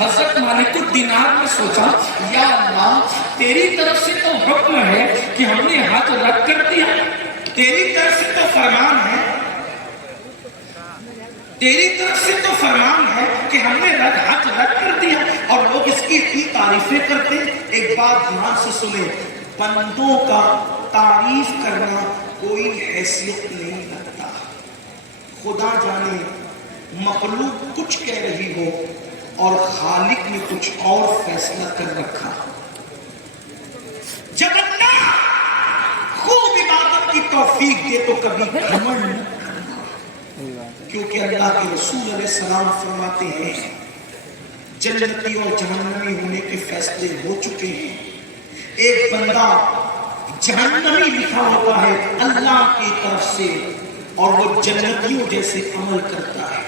حضرت مالک الدینار نے سوچا یا اللہ تیری طرف سے تو حکم ہے کہ ہم نے ہاتھ رد کر دیا، تیری طرف سے تو فرمان ہے، تیری طرف سے تو فرمان ہے کہ ہم نے ہاتھ رد کر دیا اور لوگ اس کی اتنی تعریفیں کرتے ہیں۔ ایک بات دھیان سے سنیں، بندوں کا تعریف کرنا کوئی حیثیت نہیں رکھتا۔ خدا جانے مخلوق کچھ کہہ رہی ہو اور خالق نے کچھ اور فیصلہ کر رکھا۔ جب اللہ خوب عبادت کی توفیق دے تو کبھی گھمنڈ نہ کرنا، کیونکہ اللہ کے رسول علیہ السلام فرماتے ہیں جنتی اور جہنمی ہونے کے فیصلے ہو چکے ہیں۔ ایک بندہ جہنمی لکھا ہوتا ہے اللہ کی طرف سے اور وہ جنتیوں جیسے عمل کرتا ہے۔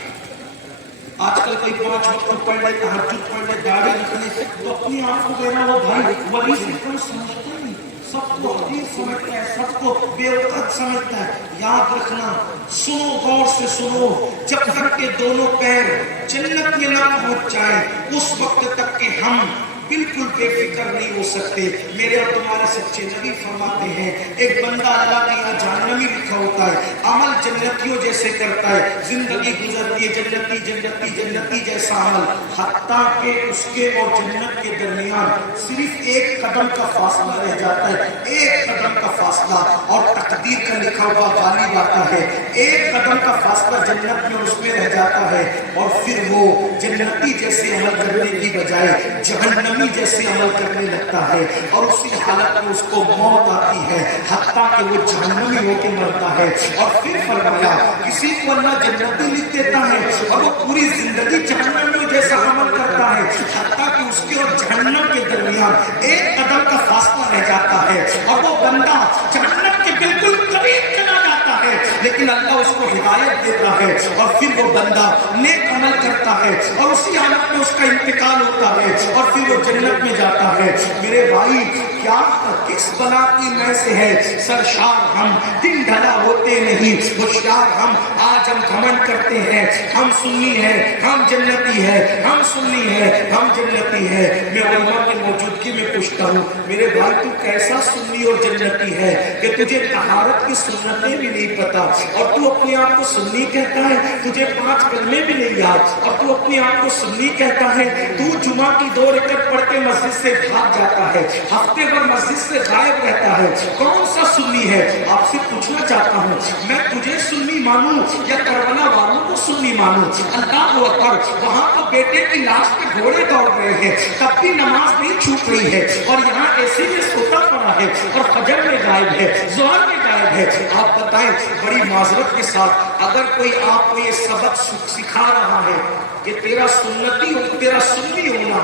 آج کل کوئی 5 وقت پڑھ لے، تہجد پڑھ لے، داڑھی رکھ لے تو اپنی آپ کو کہنا وہ بھائی ولی سے کم سمجھتا نہیں، سب کو حقیق سمجھتا ہے، سب کو بے وقت سمجھتا ہے۔ یاد رکھنا، سنو غور سے سنو، جب تک کہ دونوں پیر جنت میں نہ پہنچ جائیں اس وقت تک کہ ہم بالکل بے فکر نہیں ہو سکتے۔ میرے اور تمہارے سچے نبی فرماتے ہیں ایک بندہ اللہ کے یہاں جہنمی لکھا ہوتا ہے، عمل جنتیوں جیسے کرتا ہے، زندگی گزرتی ہے جنتی جنتی جنتی جیسا عمل، حتیٰ کہ اس کے اور جنت کے درمیان صرف ایک قدم کا فاصلہ رہ جاتا ہے، ایک قدم کا فاصلہ، اور تقدیر کا لکھا ہوا غالب آتا ہے۔ ایک قدم کا فاصلہ جنت میں اس میں رہ جاتا ہے اور پھر وہ جنتی جیسے عمل کرنے کی بجائے جہنمی جیسے عمل کرنے لگتا ہے اور اسی حالت میں اس کو موت آتی ہے حتیٰ کہ وہ جہنمی ہو کے مرتا ہے۔ اور پھر فرمایا کسی کو اللہ جنتی لکھ دیتا ہے اور وہ پوری زندگی جہنمی جیسا عمل کرتا ہے حتیٰ کہ اس کے اور جہنم کے درمیان ایک قدم کا فاصلہ رہ جاتا ہے اور وہ بندہ جہنم کے بالکل قریب چلا جاتا ہے، لیکن اللہ اس کو ہدایت دیتا ہے اور پھر وہ بندہ نیک عمل کرتا ہے اور اسی حالت میں اس کا انتقال ہوتا ہے اور پھر وہ جنت میں جاتا ہے۔ میرے بھائی کیا کس بلا کی میں سے ہے سرشار ہم، دن ڈھلا ہوتے نہیں ہوشیار ہم، آج ہم گھمنڈ کرتے ہیں ہم سنی ہیں ہم جنتی ہے، ہم سنی ہے ہم جنتی ہے۔ میں علماء کی موجودگی میں پوچھتا ہوں میرے بھائی تو کیسا سنی اور جنتی ہے کہ تجھے طہارت کی سنتیں بھی نہیں پتا اور تو اپنے آپ کو سنی کہتا ہے، تجھے 5 کلمے بھی نہیں یاد اور تو اپنے آپ کو سنی کہتا ہے، تو جمعہ کی 2 رکعت پڑھ کے مسجد سے بھاگ جاتا ہے، ہفتے بھر مسجد سے غائب رہتا ہے۔ کون سا سنی ہے؟ آپ سے پوچھنا چاہتا ہوں میں تجھے سنی مانوں یا کربلا والوں کو سنی مانوں؟ اللہ اکبر، وہاں تو بیٹے کی لاش پہ گھوڑے دوڑ رہے ہیں تب بھی نماز نہیں چھوٹ رہی ہے اور یہاں ایسے میں سوتا پڑا ہے اور فجر میں غائب ہے، ظہر میں غائب ہے۔ آپ بتائیں بڑی معذرت کے ساتھ اگر کوئی آپ کو یہ سبق سکھا رہا ہے کہ تیرا سنتی ہو، تیرا سنی ہونا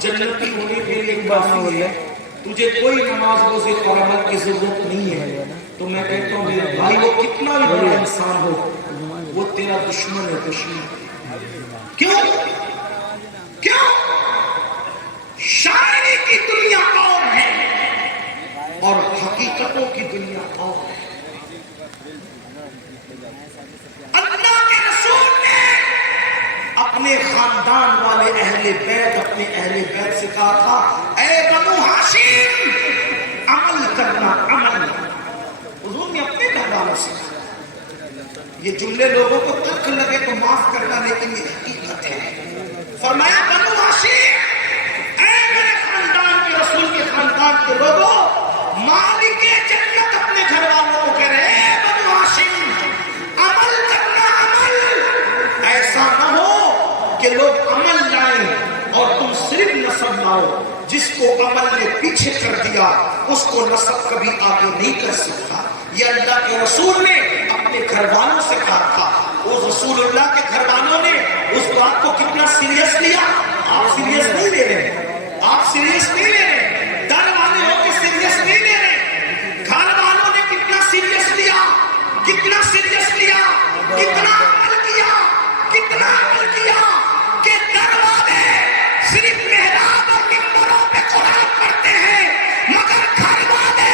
جنتی ہونے کے لیے کافی ہے، تجھے کوئی نماز روزے اور عمل کی ضرورت نہیں ہے، تو میں کہتا ہوں میرے بھائی وہ کتنا بھی بڑا انسان ہو وہ تیرا دشمن ہے، دشمن۔ کیوں؟ کیوں؟ شاعری کی دنیا اور ہے اور حقیقتوں کی دنیا اور ہے۔ اللہ کے رسول نے اپنے خاندان والے اہل بیت، اپنے اہل بیت سے کہا تھا اے بنو ہاشم عمل کرنا، عمل۔ حضور نے اپنے گھر والوں سے کہا، یہ جملے لوگوں کو تلخ لگے تو معاف کرنا لیکن یہ حقیقت ہے۔ فرمایا بنو ہاشم اے میرے خاندان کے رسول کے خاندان کے لوگوں، مالک جنت اپنے گھر والوں کو کہہ رہے اے بنو ہاشم عمل کرنا، عمل۔ ایسا نہ ہو کہ لوگ عمل لائیں اور تم صرف نسب لاؤ، جس کو عمل نے پیچھے کر دیا اس کو نسب کبھی آگے نہیں کر سکتا۔ یہ اللہ کے رسول نے اپنے گھر والوں سے کہا تھا۔ وہ رسول اللہ کے گھر والوں نے اس بات کو کتنا سیریس لیا؟ آپ سیریس نہیں لے رہے، آپ سیریس نہیں لے رہے، در والے ہو کے سیریس نہیں لے رہے۔ گھر والوں نے کتنا سیریس لیا، کتنا سیریس لیا، کتنا عمل کیا، کتنا عمل کیا کہ در والے صرف محراب اور منبروں پہ قرآن پڑھتے ہیں مگر گھر والے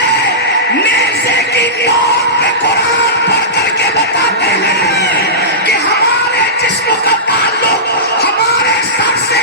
نیزے کی نوک پہ قرآن پڑھ کر کے بتاتے ہیں کہ ہمارے جسم کا تعلق ہمارے سر سے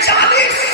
40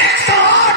108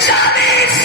40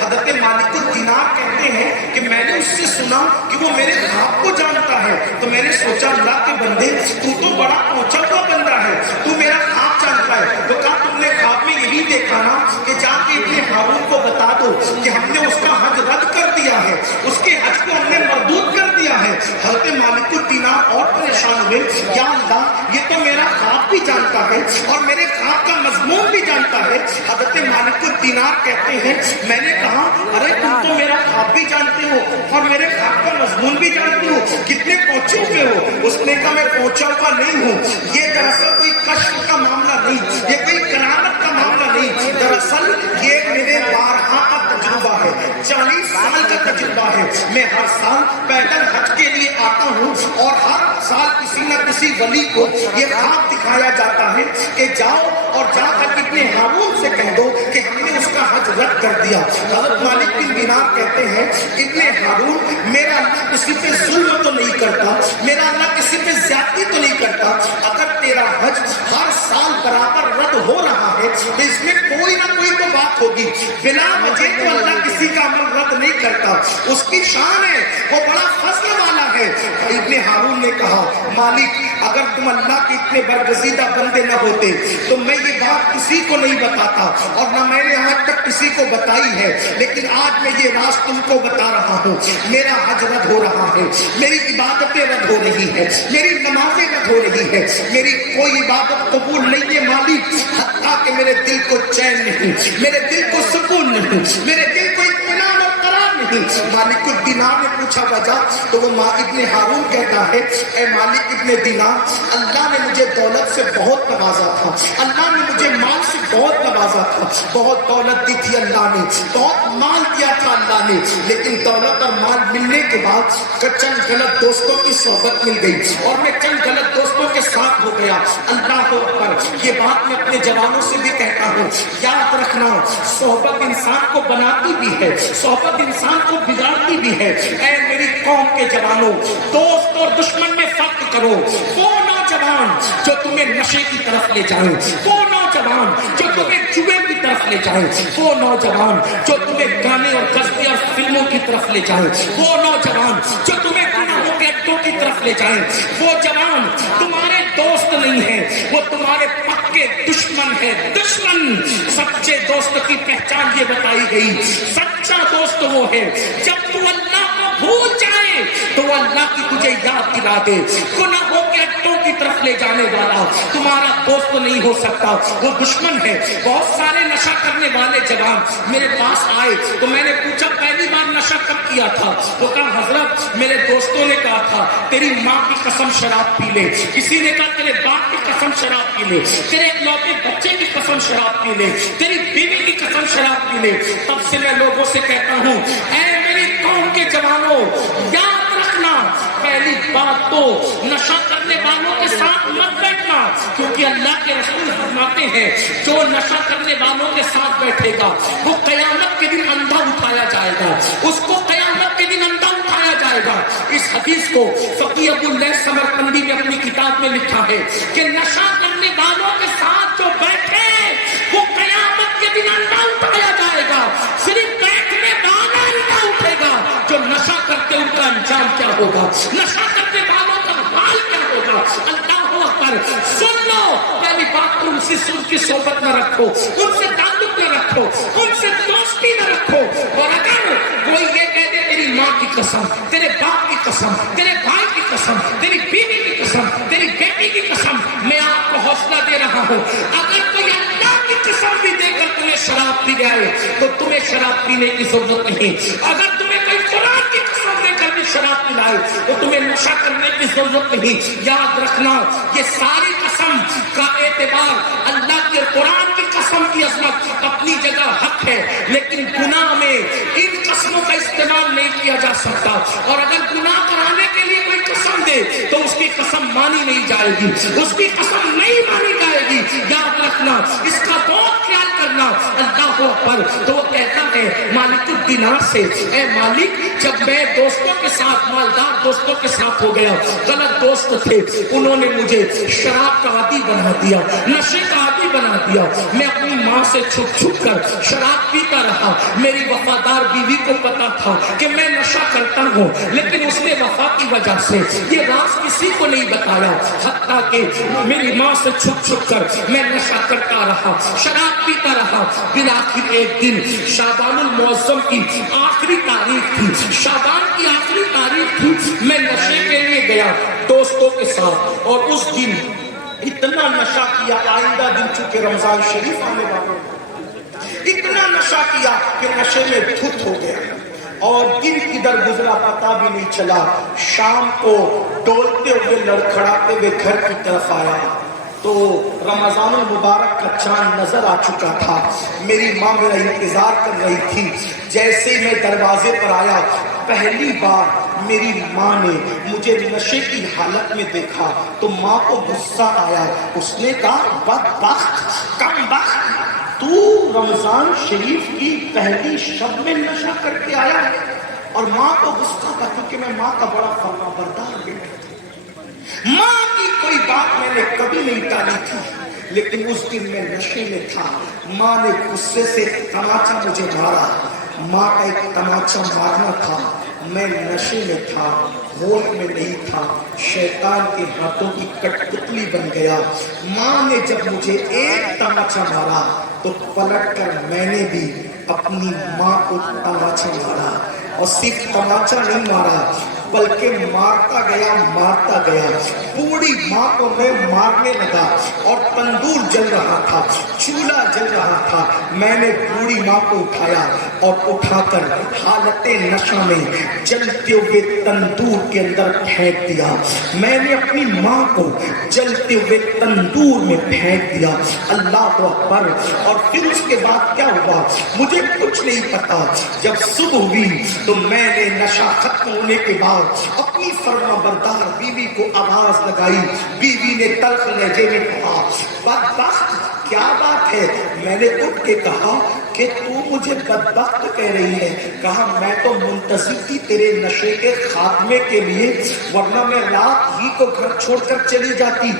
حضرت مالک الدینار کہتے ہیں کہ میں نے اس سے سنا کہ وہ میرے خواب کو جانتا ہے، تو میں نے سوچا اللہ کے بندے تو بڑا پہنچا ہوا بندہ ہے، تو میرا خواب جانتا ہے۔ وہ کہا تم نے خواب میں یہی دیکھا نا کہ جا کے ابن ہارون کو بتا دو کہ ہم نے اس کا حج رد کر دیا ہے، اس کے حج کو ہم نے مردود کر دیا ہے۔ حضرت مالک الدینار اور پریشان ہوئے، یا اللہ یہ تو میرا خواب بھی جانتا ہے اور میرے خواب کا مضمون بھی جانتا ہے۔ حضرت مالک الدینار کہتے ہیں میں نے کہا ارے تم تو میرا خواب بھی جانتے ہو اور میرے خواب کا مضمون بھی جانتے ہو، کتنے پہنچے ہوئے ہو؟ اس نے کہا میں پہنچا ہوا نہیں ہوں، یہ دراصل کوئی کشف کا معاملہ نہیں، یہ کوئی کرامت کا معاملہ نہیں، دراصل یہ میرے بارہا کا تجربہ ہے، 40 سال کا تجربہ ہے۔ میں ہر سال پیدل حج کے لیے آتا ہوں اور ہر سال کسی نہ کسی ولی کو یہ خواب دکھایا جاتا ہے کہ جاؤ اور جا کر ابن ہارون سے کہہ دو کہ ہم نے اس کا حج رد کر دیا۔ حضرت مالک بن دینار کہتے ہیں ابن ہارون میرا اللہ کسی پہ ظلم تو نہیں کرتا، میرا اللہ کسی پہ زیادتی تو نہیں کرتا، اگر تیرا حج ہر سال برابر رد ہو رہا ہے تو اس میں کوئی نہ کوئی تو بات ہوگی، بلا وجہ تو اللہ کسی کا عمل رد نہیں کرتا، اس کی شان ہے، وہ بڑا فضل والا ہے۔ ابن ہارون نے کہا مالک اگر تم اللہ کے اتنے برگزیدہ بندے نہ ہوتے تو میں یہ بات کسی کو نہیں بتاتا اور نہ میں نے آج تک کسی کو بتائی ہے، لیکن آج میں یہ راز تم کو بتا رہا ہوں، میرا حج رد ہو رہا ہے، میری عبادتیں رد ہو رہی ہے، میری نمازیں رد ہو رہی ہے، میری کوئی عبادت قبول نہیں ہے مالک، حتیٰ کہ میرے دل کو چین نہیں، میرے دل کو سکون نہیں، میرے دل کو اطمینان اور قرار نہیں۔ مالک الدینار نے پوچھا وجہ، تو وہ ابن ہارون کہتا ہے اے مالک ابن دینار اللہ نے مجھے دولت سے بہت نوازا تھا، اللہ نے مجھے مال سے بہت نوازا تھا، بہت دولت دی تھی اللہ نے، بہت مال دیا تھا اللہ نے، لیکن دولت اور مال ملنے کے بعد چند غلط دوستوں کی صحبت مل گئی اور میں چند غلط دوستوں کے ساتھ ہو گیا۔ اللہ اکبر، یہ بات میں اپنے جوانوں سے بھی کہتا ہوں، یاد رکھنا صحبت انسان کو بناتی بھی ہے، صحبت انسان کو بگاڑتی بھی ہے۔ اے میری قوم کے جوانوں، دوست اور دشمن میں فرق کرو۔ وہ نوجوان جو تمہیں نشے کی طرف لے جائیں، وہ نوجوان جو تمہیں جوے کی طرف لے جائیں، وہ نوجوان جو تمہیں گانے اور قصیدے اور فلموں کی طرف لے جائیں، وہ نوجوان جو تمہیں گناہوں کے اڈوں کی طرف لے جائیں، وہ جوان تمہارے دوست نہیں ہیں، وہ تمہارے پکے دشمن ہے۔ دشمن، سچے دوست کی پہچان یہ بتائی گئی، سچا دوست وہ ہے جب تو اللہ کو بھول جائے تو وہ اللہ کی تجھے یاد دلا دے۔ گناہوں کے اڈوں کی طرف لے جانے والا تمہارا دوست نہیں ہو سکتا، وہ دشمن ہے۔ بہت سارے نشہ کرنے والے جوان میرے پاس آئے تو میں نے پوچھا پہلی بار نشہ کب کیا تھا؟ وہ کہا حضرت میرے دوستوں نے کہا تھا تیری ماں کی قسم شراب پی لے، کسی نے کہا تیرے باپ کی قسم شراب پی لے، تیرے اکلوتے بچے کی قسم شراب پی لے، تیری بیوی کی قسم شراب پی لے۔ تب سے میں لوگوں سے کہتا ہوں اے میری قوم کے جوانوں، یاد رکھنا پہلی بات تو نشہ کرنے والوں کے ساتھ مت بیٹھنا، کیونکہ اللہ کے رسول فرماتے ہیں جو نشہ کرنے والوں کے ساتھ بیٹھے گا وہ قیامت کے دن اندھا اٹھایا جائے گا، اس کو قیامت کے دن اندھا اٹھایا جائے گا۔ اس حدیث کو فقیہ ابو اللیث سمرقندی نے اپنی کتاب میں لکھا ہے کہ نشہ کرنے والوں کے ساتھ جو بیٹھے وہ قیامت کے دن اندھا اٹھایا جائے گا۔ صرف بیٹھنے والا اندھا اٹھے گا، جو نشہ کرتے ان کا انجام کیا ہوگا، نشہ کرنے والوں کا حال کیا ہوگا۔ اللہ اکبر، سن لو پہلی بات تو ان سے ان کی صحبت نہ رکھو، ان سے تعلق نہ رکھو، ان سے دوستی نہ رکھو، اور اگر کوئی یہ کہہ دے تیری ماں کی قسم، تیرے باپ کی قسم، تیرے بھائی کی قسم، تیری بیوی کی قسم، تیری بیٹی کی قسم، میں آپ کو حوصلہ دے رہا ہوں، اگر کوئی اللہ کی قسم بھی دے کر تمہیں شراب پی جائے تو تمہیں شراب پینے کی ضرورت نہیں۔ اگر تمہیں کوئی قرآن کی قسم دے کر بھی شراب پلائے تو تمہیں نشہ کرنے کی ضرورت نہیں۔ یاد رکھنا یہ ساری قسم کا اعتبار اللہ کے قرآن کی قسم کی عظمت اپنی جگہ حق ہے، لیکن گناہ میں ان قسموں کا استعمال نہیں کیا جا سکتا، اور اگر گناہ کرانے کے لیے کوئی قسم دے تو اس کی قسم مانی نہیں جائے گی، اس کی قسم نہیں مانی جائے گی۔ یاد رکھنا، اس کا بہت خیال کرنا۔ اللہ اکبر، تو وہ کہتا ہے مالک الدینار سے اے مالک جب میں دوستوں کے ساتھ مالدار دوستوں کے ساتھ ہو گیا, غلط دوست تھے, انہوں نے مجھے شراب کا عادی بنا دیا, نشے کا عادی بنا دیا. میں اپنی ماں سے چھپ چھپ کر شراب پیتا رہا. میری وفادار بیوی کو پتا تھا کہ میں نشہ کرتا ہوں, لیکن اس نے وفا کی وجہ سے یہ راز کسی کو نہیں بتایا. حتیٰ کہ میری ماں سے چھپ چھپ کر میں نشہ کرتا رہا, شراب پیتا رہا. بالآخر ایک دن شعبان المعظم کی آخری تاریخ تھی, شعبان کی آخری تاریخ تھی. میں نشے کے لیے گیا دوستوں کے ساتھ, اور اس دن اتنا نشہ کیا, آئندہ دن چونکہ رمضان شریف آنے والا, اتنا نشہ کیا کہ نشے میں دھت ہو گیا, اور دن کدھر گزرا پتا بھی نہیں چلا. شام کو ڈولتے ہوئے لڑکھڑاتے ہوئے گھر کی طرف آیا تو رمضان المبارک کا چاند نظر آ چکا تھا. میری ماں میرا انتظار کر رہی تھی. جیسے ہی میں دروازے پر آیا, پہلی بار میری ماں نے مجھے نشے کی حالت میں دیکھا تو ماں کو غصہ آیا. اس نے کہا, بدبخت, کم بخت, تو رمضان شریف کی پہلی شب میں نشہ کر کے آیا. اور ماں کو غصہ تھا, کیونکہ میں ماں کا بڑا فرما بردار بیٹا تھا. ماں کی کوئی بات میں نے کبھی نہیں ٹالی تھی, لیکن اس دن میں نشے میں تھا. ماں نے غصے سے تماچا مجھے مارا. ماں کا ایک تماچا مارنا تھا, میں نشے میں تھا, ہوش میں نہیں تھا, شیطان کے ہاتھوں کی کٹپتلی بن گیا. ماں نے جب مجھے ایک تماچا مارا تو پلٹ کر میں نے بھی اپنی ماں کو تماچا مارا. اور صرف تماچا نہیں مارا, بلکہ مارتا گیا. پوری ماں کو میں مارنے لگا, اور تندور جل رہا تھا, چولہا جل رہا تھا. میں نے پوری ماں کو اٹھایا اور اٹھا کر حالت نشہ میں جلتے ہوئے تندور کے اندر پھینک دیا. میں نے اپنی ماں کو جلتے ہوئے تندور میں پھینک دیا. اللہ اکبر. اور پھر اس کے بعد کیا ہوا مجھے کچھ نہیں پتا. جب صبح ہوئی تو میں نے نشہ ختم ہونے کے بعد اپنی فرما بردار بیوی کو آواز لگائی. بیوی نے تلخ لہجے میں کہا, بدبخت کیا بات ہے؟ میں نے اٹھ کے کہا کہ تو مجھے بدبخت کہہ رہی ہے. کہا, میں تو منتظر تھی تیرے نشے کے خاتمے کے لیے, ورنہ میں رات ہی کو گھر چھوڑ کر چلی جاتی.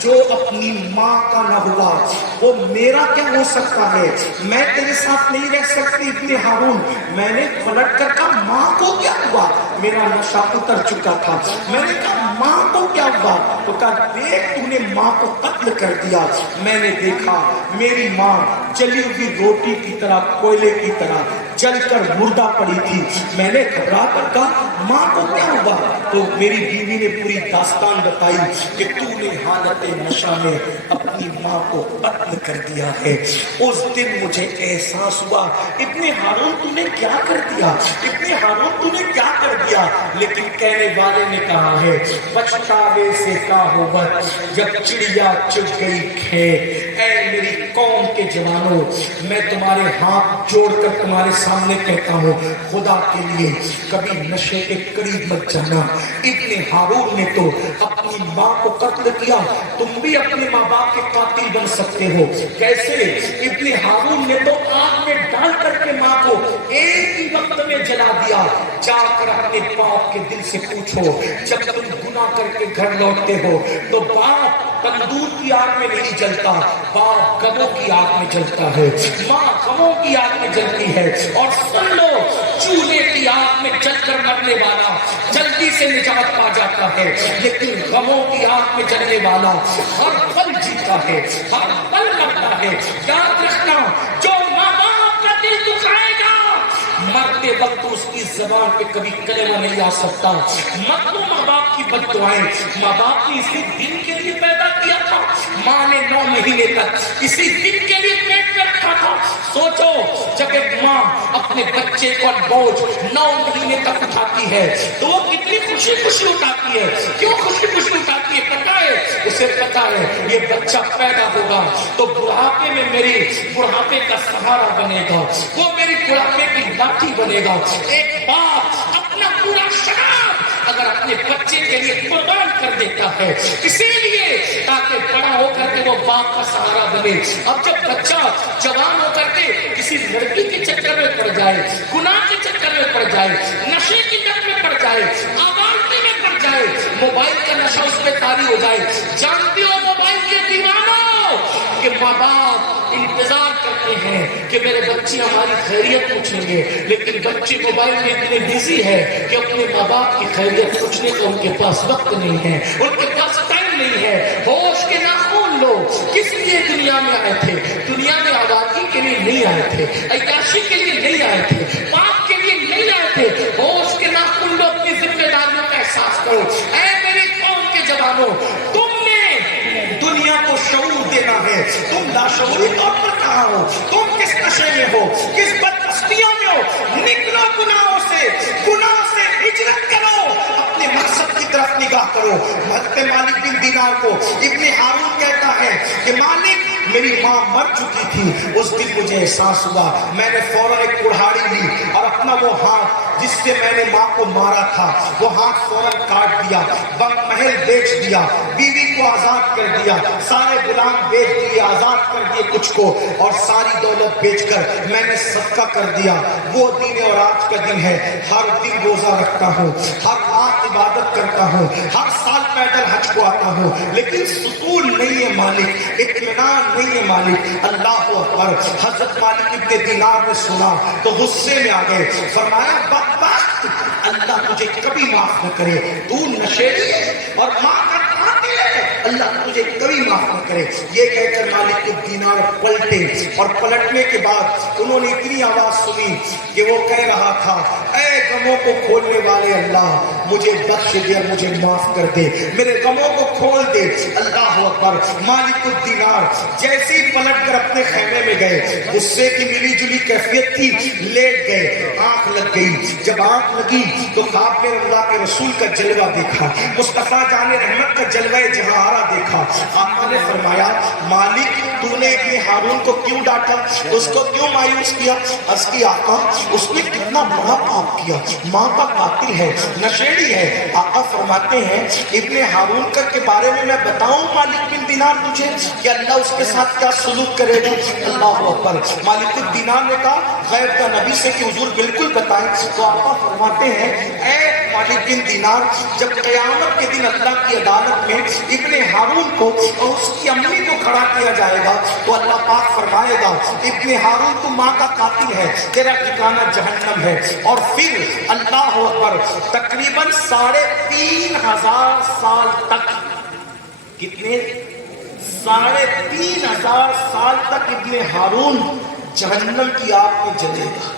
جو اپنی ماں کا نہ ہوا وہ میرا کیا ہو سکتا ہے؟ میں تیرے ساتھ نہیں رہ سکتی ابن ہارون. میں نے پلٹ کر کہا, ماں کو کیا ہوا؟ میرا نشہ اتر چکا تھا. میں نے کہا, ماں کو کیا ہوا؟ تو کہا, دیکھ تو نے ماں کو قتل کر دیا. میں نے دیکھا میری ماں جلی ہوئی روٹی کی طرح, کوئلے کی طرح جل کر مردہ پڑی تھی. میں نے گھبرا کر کہا, ماں کو کیا ہوا؟ تو میری بیوی نے پوری داستان بتائی کہ تو نے حالت نشہ میں اپنی ماں کو قتل کر دیا ہے. اس دن مجھے احساس ہوا, ابن ہارون تو نے کیا کر دیا, ابن ہارون تو نے کیا کر دیا. لیکن کہنے والے نے کہا ہے, پچھتاوے سے کا ہوت جب چڑیا چگ گئی کھیت. اے میری قوم کے جوانوں, میں تمہارے ہاتھ جوڑ کر تمہارے سامنے کہتا ہوں, خدا کے لیے کبھی نشے کے قریب مت جانا. ابن ہارون نے تو اپنی ماں کو قتل کیا, تم بھی اپنے ماں باپ کے قاتل بن سکتے ہو. کیسے؟ ابن ہارون نے تو آگ میں ڈال کر کے ماں کو ایک ہی وقت میں جلا دیا. جا کر اپنے باپ کے دل سے پوچھو, جب تم گناہ کر کے گھر لوٹتے ہو تو باپ تندور کی آگ میں نہیں جلتا, باپ غموں کی آگ میں جلتا ہے, ماں غموں کی آگ میں جلتی ہے. اور سن لو, چولہے کی آگ میں جل کر مرنے والا جلدی سے نجات پا جاتا ہے, لیکن غموں کی آگ میں جلنے والا ہر پل جیتا ہے, ہر پل مرتا ہے. یاد رکھنا, جو ماں باپ کا دل دکھائے گا مرتے وقت اس کی زبان پہ کبھی کلمہ نہیں آ سکتا. مت لو ماں باپ کی بد دعائیں. ماں باپ نے اسی دن کے لیے پیدا کیا تھا, ماں نے 9 مہینے تک اسی دن کے لیے پیٹ میں رکھا تھا. سوچو, جب ایک ماں اپنے بچے کو بوجھ 9 مہینے تک اٹھاتی ہے تو وہ کتنی خوشی خوشی اٹھاتی ہے. کیوں خوشی خوشی اٹھاتی ہے؟ پتا ہے, اسے پتا ہے یہ بچہ پیدا ہوگا تو بڑھاپے میں میری بڑھاپے کا سہارا بنے گا, وہ میری بڑھاپے کی لاٹھی بنے گا. ایک باپ اپنا پورا شراب اگر اپنے بچے کے لیے قربان کر دیتا ہے, اسی لیے تاکہ بڑا ہو کر کے وہ باپ کا سہارا بنے. اب جب بچہ جوان ہو کر کے کسی لڑکی کے چکر میں پڑ جائے, گناہ کے چکر میں پڑ جائے, نشے کی لت میں پڑ جائے, آوارگی میں پڑ جائے, موبائل کا نشہ اس پہ طاری ہو جائے. جانتے ہو موبائل کے دیوانوں کہ ماں باپ انتظار کرتے ہیں کہ میرے بچے ہماری خیریت پوچھیں گے, لیکن بچے موبائل میں اتنے بزی ہے کہ اپنے ماں باپ کی خیریت پوچھنے کا ان کے پاس وقت نہیں ہے, ان کے پاس ٹائم نہیں ہے. ہوش کے ناخن لو, کس لیے دنیا میں آئے تھے؟ دنیا میں آبادی کے لیے نہیں آئے تھے, عیاشی کے لیے نہیں آئے تھے, پاپ کے لیے نہیں آئے تھے. ہوش کے ناخن لو, اپنی ذمہ داریوں کا احساس کرو. اے میری قوم کے جوانوں, تم نے دنیا کو شعور دینا ہے. تم لاشعوری طور پر کہاں ہو؟ تم کس نشے میں ہو؟ کس بدبختیوں میں ہو؟ نکلو گناہوں سے, گناہوں سے ہجرت کرو, اپنے مقصد کی طرف نگاہ کرو. حضرت مالک بن دینار کو ابن ہارون کہتا ہے کہ مالک, میری ماں مر چکی تھی, اس دن مجھے احساس ہوا, میں نے فوراً ایک کڑھاڑی لی اور اپنا وہ ہاتھ جس سے میں نے ماں کو مارا تھا وہ ہاتھ فوراً کاٹ دیا, محل بیچ دیا, بیوی کو آزاد کر دیا, سارے غلام بیچ دیے, آزاد کر دیے کچھ کو, اور ساری دولت بیچ کر میں نے صدقہ کر دیا. وہ دن اور آج کا دن ہے. ہر دن روزہ رکھتا ہوں, ہر رات عبادت کرتا ہوں, ہر سال پیدل حج کو آتا ہوں, لیکن سکون نہیں ہے مالک, اطمینان نہیں ہے مالک. اللہ اکبر. حضرت مالک ابن دینار نے سنا تو غصے میں آ گئے. فرمایا بدبخت, اللہ تجھے کبھی معاف نہ کرے, تو نشیڑی ہے اور ماں کا قاتل ہے, اللہ تجھے کبھی معاف نہ کرے. یہ کہہ کر مالک ابن دینار پلٹے, اور پلٹنے کے بعد انہوں نے اتنی آواز سنی کہ وہ کہہ رہا تھا, اے غموں کو کھولنے والے اللہ, مجھے بخش دے اور مجھے معاف کر دے, میرے غموں کو کھول دے. اللہ اکبر. مالک الدینار جیسے ہی پلٹ کر اپنے خیمے میں گئے, غصے کی ملی جلی کیفیت تھی, لیٹ گئے, آنکھ لگ گئی. جب آنکھ لگی تو خواب میں اللہ کے رسول کا جلوہ دیکھا, مصطفیٰ جان رحمت کا جلوہ جہارا دیکھا. آقا نے فرمایا, مالک تو نے ابن ہارون کو کیوں ڈانٹا, اس کو کیوں مایوس کیا؟ عرض کی آقا, اس نے کتنا بڑا پاپ کیا, ماں کا قاتل ہے, نشیڑی ہے. آقا فرماتے ہیں, ابن ہارون کا کے بارے میں میں بتاؤں مالک بن دینار تجھے کہ اللہ اس کے ساتھ کیا سلوک کرے گا؟ اللہ اکبر. مالک الدینار نے کہا غیر کا نبی سے کہ حضور بالکل بتائیں. تو آقا فرماتے ہیں, اے مالک بن دینار, جب قیامت کے دن اللہ کی عدالت میں ابن ہارون کو اور اس کی امی کو کھڑا کیا جائے گا تو اللہ پاک فرمائے گا, ابن ہارون تو ماں کا قاتل ہے, تیرا ٹھکانہ جہنم ہے. اور پھر اللہ اکبر, تقریباً 3500 سال تک, کتنے 3500 سال تک ابن ہارون جہنم کی آگ میں جلے گا.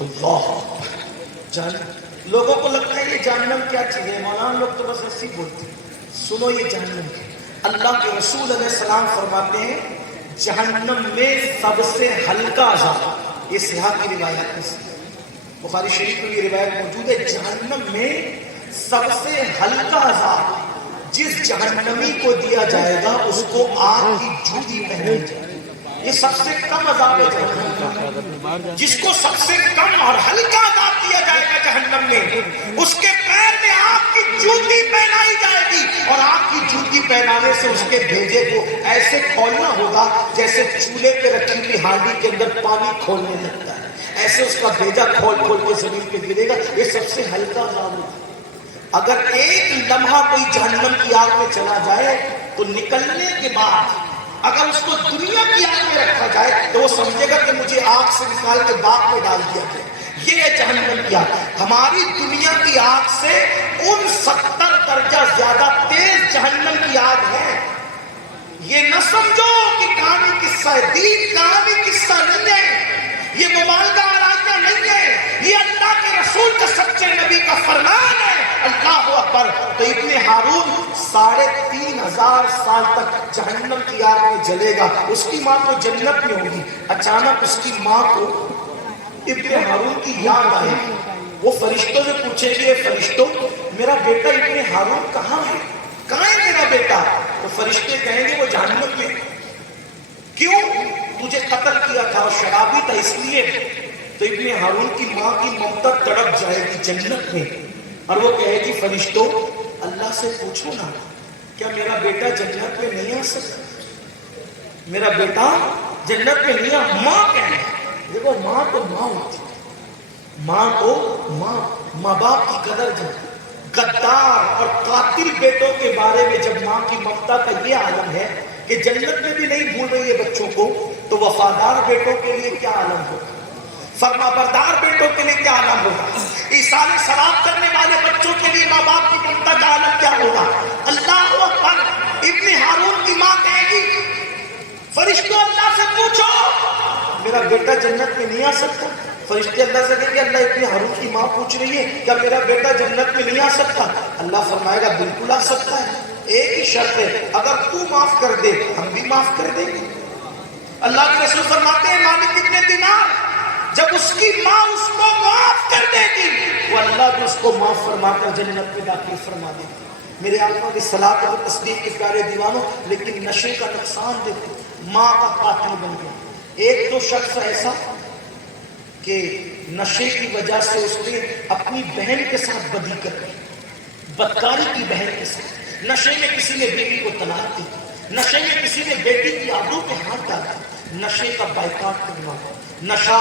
اللہ لوگوں کو لگتا ہے یہ جہنم کیا چیز ہے, مولانا لوگ تو بس ایسی بولتے ہیں. سنو یہ جہنم ہے. اللہ کے رسول علیہ السلام فرماتے ہیں, جہنم میں سب سے ہلکا عذاب, یہ صحیح کی روایت ہے, بخاری شریف میں یہ روایت موجود ہے, جہنم میں سب سے ہلکا عذاب جس جہنمی کو دیا جائے گا اس کو آگ کی جوتی پہنائی جائے گی. یہ سب سے کم عذاب ہے جہنم, جس کو سب سے کم اور ہلکا عذاب دیا جائے گا جہنم میں, اس کے پیر میں آگ کی جوتی پہنائی جائے گی, اور آگ کی جوتی پہنانے سے اس کے بھیجے کو ایسے کھولنا ہوگا جیسے چولہے پہ رکھی ہوئی ہانڈی کے اندر پانی کھولنے لگتا ہے, ایسے اس کا بھیجا کھول کھول کے زمین پہ گرے گا. یہ سب سے ہلکا عذاب ہوگا. اگر ایک لمحہ کوئی جہنم کی آگ میں چلا جائے تو نکلنے کے بعد اگر اس کو دنیا کی آگ میں رکھا جائے تو وہ سمجھے گا کہ مجھے آگ سے نکال کے باغ میں ڈال دیا گیا. یہ ہے جہنم کی آگ. ہماری دنیا کی آگ سے 69 درجہ زیادہ تیز جہنم کی آگ ہے. یہ نہ سمجھو کہ کہانی قصہ ہے, دین کہانی قصہ نہیں ہے, یہ مبالغہ آرائیاں نہیں ہے, یہ اللہ کے رسول کا سچے نبی کا فرمان ہے. اللہ اکبر. تو ابن ہارون 3500 سال تک جہنم کی آگ میں جلے گا. اس کی ماں تو جنت میں ہوگی. اچانک اس کی ماں کو ابن ہارون کی یاد آئے گی. وہ فرشتوں سے پوچھے گے, فرشتوں میرا بیٹا ابن ہارون کہاں ہے, کہاں ہے میرا بیٹا؟ تو فرشتے کہیں گے وہ جہنم میں. کیوں؟ تجھے قتل کیا تھا اور شرابی تھا اس لیے. تو ابن ہارون کی ماں کی ممتا تڑپ جائے گی جنت میں, اور وہ کہے گی فرشتوں اللہ سے پوچھو نا, کیا میرا بیٹا جنت میں نہیں آ سکتا؟ میرا بیٹا جنت میں نہیں ہے، ماں کہنا ہے۔ دیکھو ماں تو ماں ہوتی ہے، ماں تو ماں باپ کی قدر جب غدار اور قاتل بیٹوں کے بارے میں جب ماں کی ممتا کا یہ عالم ہے کہ جنت میں بھی نہیں بھول رہی ہے بچوں کو، تو وفادار بیٹوں کے لیے کیا عالم ہوگا، فرما بردار بیٹوں کے لیے کیا عالم ہوگا، ایثار سلام کرنے والے بچوں کے لیے ماں باپ کی ممتا کا عالم کیا ہوگا۔ اللہ اکبر۔ ابن ہارون کی ماں کہے گی فرشتوں اللہ سے پوچھو میرا بیٹا جنت میں نہیں آ سکتا۔ فرشتے اللہ سے کہیں گے اللہ ابن ہارون کی ماں پوچھ رہی ہے کیا میرا بیٹا جنت میں نہیں آ سکتا؟ اللہ فرمائے گا بالکل آ سکتا ہے، ایک ہی شرط ہے، اگر تو معاف کر دے ہم بھی معاف کر دیں گے۔ اللہ کے رسول فرماتے ہیں مالک ابن دینار جب اس کی ماں اس کو معاف کر دے گی وہ اللہ بھی اس کو معاف فرما کر جنت میں داخل فرما دے گی۔ میرے آقا کی صلاۃ و تسلیم کے پیارے دیوانوں، لیکن نشے کا نقصان دیکھو، ماں کا قاتل بن گیا۔ ایک تو شخص ایسا کہ نشے کی وجہ سے اس نے اپنی بہن کے ساتھ بدی کر دی، بدکاری کی بہن کے ساتھ، نشے میں کسی نے بیوی کو طلاق دی، نشے میں کسی نے بیٹی کی آبرو پہ ہاتھ ڈالا، نشے کا بائیکاٹ کرنا، نشہ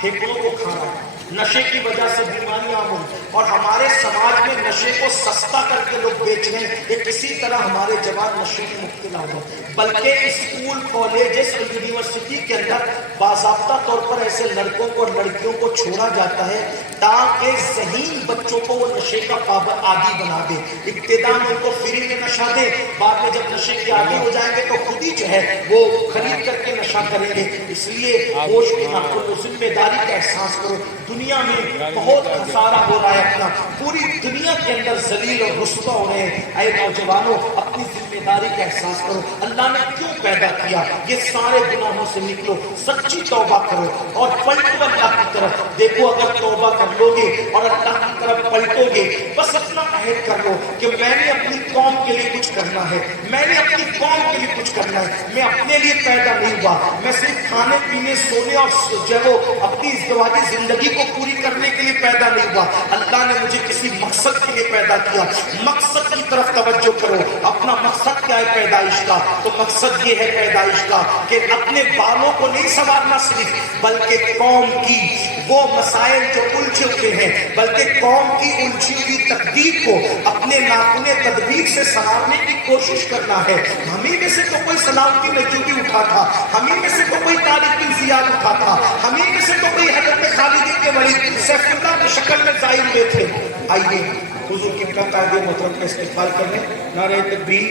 پھیپڑوں کو کھانا، نشے کی وجہ سے بیماریاں عام، اور ہمارے سماج میں نشے کو سستا کر کے لوگ بیچ رہے ہیں کہ کسی طرح ہمارے جوان نشے میں مبتلا ہو، بلکہ اسکول کالجز اور یونیورسٹی کے اندر باضابطہ طور پر ایسے لڑکوں کو اور لڑکیوں کو چھوڑا جاتا ہے تاکہ ذہین بچوں کو وہ نشے کا پابند عادی بنا دے۔ ابتدا میں ان کو فری میں نشہ دے، بعد میں جب نشے کے عادی ہو جائیں گے تو خود ہی جو ہے وہ خرید کر کے نشہ کریں گے۔ اس لیے ہوش میں نہ کرو، ذمہ داری کا احساس کرو۔ دنیا میں بہت خسارہ ہو رہا ہے اپنا، پوری دنیا کے اندر ذلیل اور رسوا ہو رہے ہیں۔ اے نوجوانوں اپنی ذمہ داری کا احساس کرو، اللہ نے کیوں پیدا کیا، یہ سارے گناہوں سے نکلو، سچی توبہ کرو اور پلٹو اللہ کی طرف۔ دیکھو اگر توبہ کر لو گے اور اللہ کی طرف پلٹو گے، بس اتنا عہد کر لو کہ میں نے اپنی قوم کے لیے کچھ کرنا ہے، میں نے اپنی قوم کے لیے کچھ کرنا ہے، میں اپنے لیے پیدا نہیں ہوا، میں صرف کھانے پینے سونے اور جو ہے وہ اپنی ازدواجی زندگی کو پوری کرنے کے لیے پیدا نہیں ہوا، اللہ نے مجھے کسی مقصد کے لیے پیدا کیا۔ مقصد کی طرف توجہ کرو، اپنا مقصد کیا ہے پیدائش کا؟ تو مقصد یہ ہے پیدائش کا کہ اپنے بالوں کو نہیں سنوارنا صرف، بلکہ قوم کی وہ مسائل جو الجھے ہوئے ہیں، بلکہ قوم کی الجھی ہوئی تقدیر کو اپنے ناخن تدبیر سے سنوارنے کی کوشش کرنا ہے۔ ہمیں میں سے تو کوئی سلامتی نجومی اٹھا تھا، ہمیں میں سے تو کوئی طارق بن زیاد اٹھا تھا، ہمیں میں سے تو کوئی حضرت خالد بن ولید سیف اللہ کی شکل میں ظاہر ہوئے تھے۔ آئیے حضور کی قائد محترم کا استقبال کرنے، نعرہ تکبیر،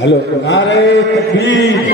ہلو نعرہ تکبیر،